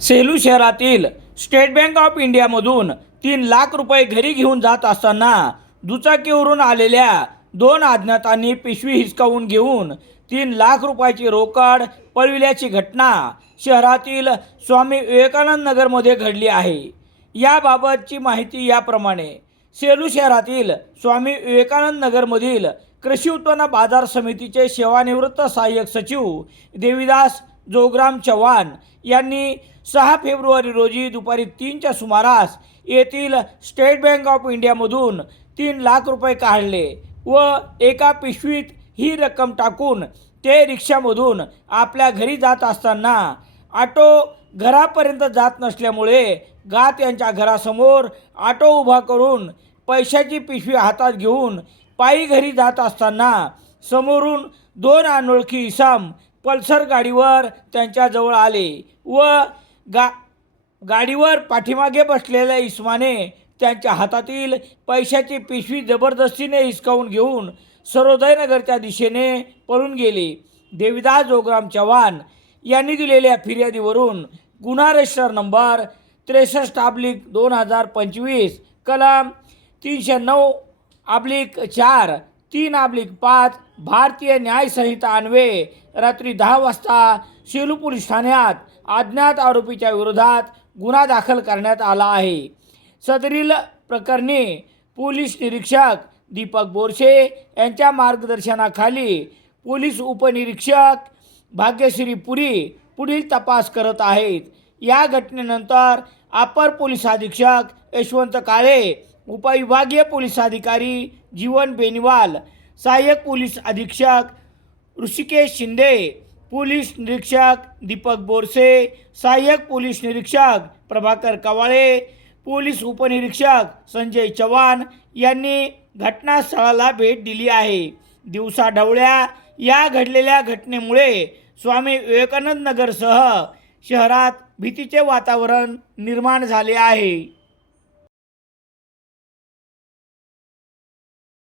सेलू शहरातील state bank of इंडियामधून तीन लाख रुपये घरी घेऊन जात असताना दुचाकीवरून आलेल्या दोन अज्ञातांनी पिशवी हिसकावून घेऊन तीन लाख रुपयाची रोकड पळविल्याची घटना शहरातील स्वामी विवेकानंद नगरमध्ये घडली आहे. याबाबतची माहिती याप्रमाणे सेलू शहरातील स्वामी विवेकानंद नगरमधील कृषी उत्पन्न बाजार समितीचे सेवानिवृत्त सहाय्यक सचिव देविदास जोगराम चव्हाण यांनी सहा फेब्रुवारी रोजी दुपारी तीनच्या सुमारास येथील स्टेट बँक ऑफ इंडियामधून तीन लाख रुपये काढले व एका पिशवीत ही रक्कम टाकून ते रिक्षामधून आपल्या घरी जात असताना ऑटो घरापर्यंत जात नसल्यामुळे गात यांच्या घरासमोर ऑटो उभा करून पैशाची पिशवी हातात घेऊन पायी घरी जात असताना समोरून दोन अनोळखी इसम पल्सर गाडीवर त्यांच्याजवळ आले व गा गाडीवर पाठीमागे बसलेल्या इस्माने त्यांच्या हातातील पैशाची पिशवी जबरदस्तीने हिसकावून घेऊन सर्वोदयनगरच्या दिशेने पळून गेले. देविदास जोगराम चव्हाण यांनी दिलेल्या फिर्यादीवरून गुन्हा रजिस्टर नंबर त्रेसष्ट आब्लिक दोन हजार पंचवीस कलम तीनशे नऊ आब्लिक चार तीन आब्लिक पाच भारतीय न्यायसंहिता अन्वये रात्री दहा वाजता सेलू पोलीस ठाण्यात अज्ञात आरोपीच्या विरोधात गुन्हा दाखल करण्यात आला आहे. सदरील प्रकरणी पोलीस निरीक्षक दीपक बोरसे यांच्या मार्गदर्शनाखाली पोलीस उपनिरीक्षक भाग्यश्री पुरी पुढील तपास करत आहेत. या घटनेनंतर अपर पोलीस अधीक्षक यशवंत काळे उपविभागीय पोलीस अधिकारी जीवन बेनिवाल सहाय्यक पोलीस अधीक्षक ऋषिकेश शिंदे पोलीस निरीक्षक दीपक बोरसे सहाय्यक पोलीस निरीक्षक प्रभाकर कवाळे पोलीस उपनिरीक्षक संजय चव्हाण यांनी घटनास्थळाला भेट दिली आहे. दिवसा ढवळ्या या घडलेल्या घटनेमुळे स्वामी विवेकानंद नगरसह शहरात भीतीचे वातावरण निर्माण झाले आहे.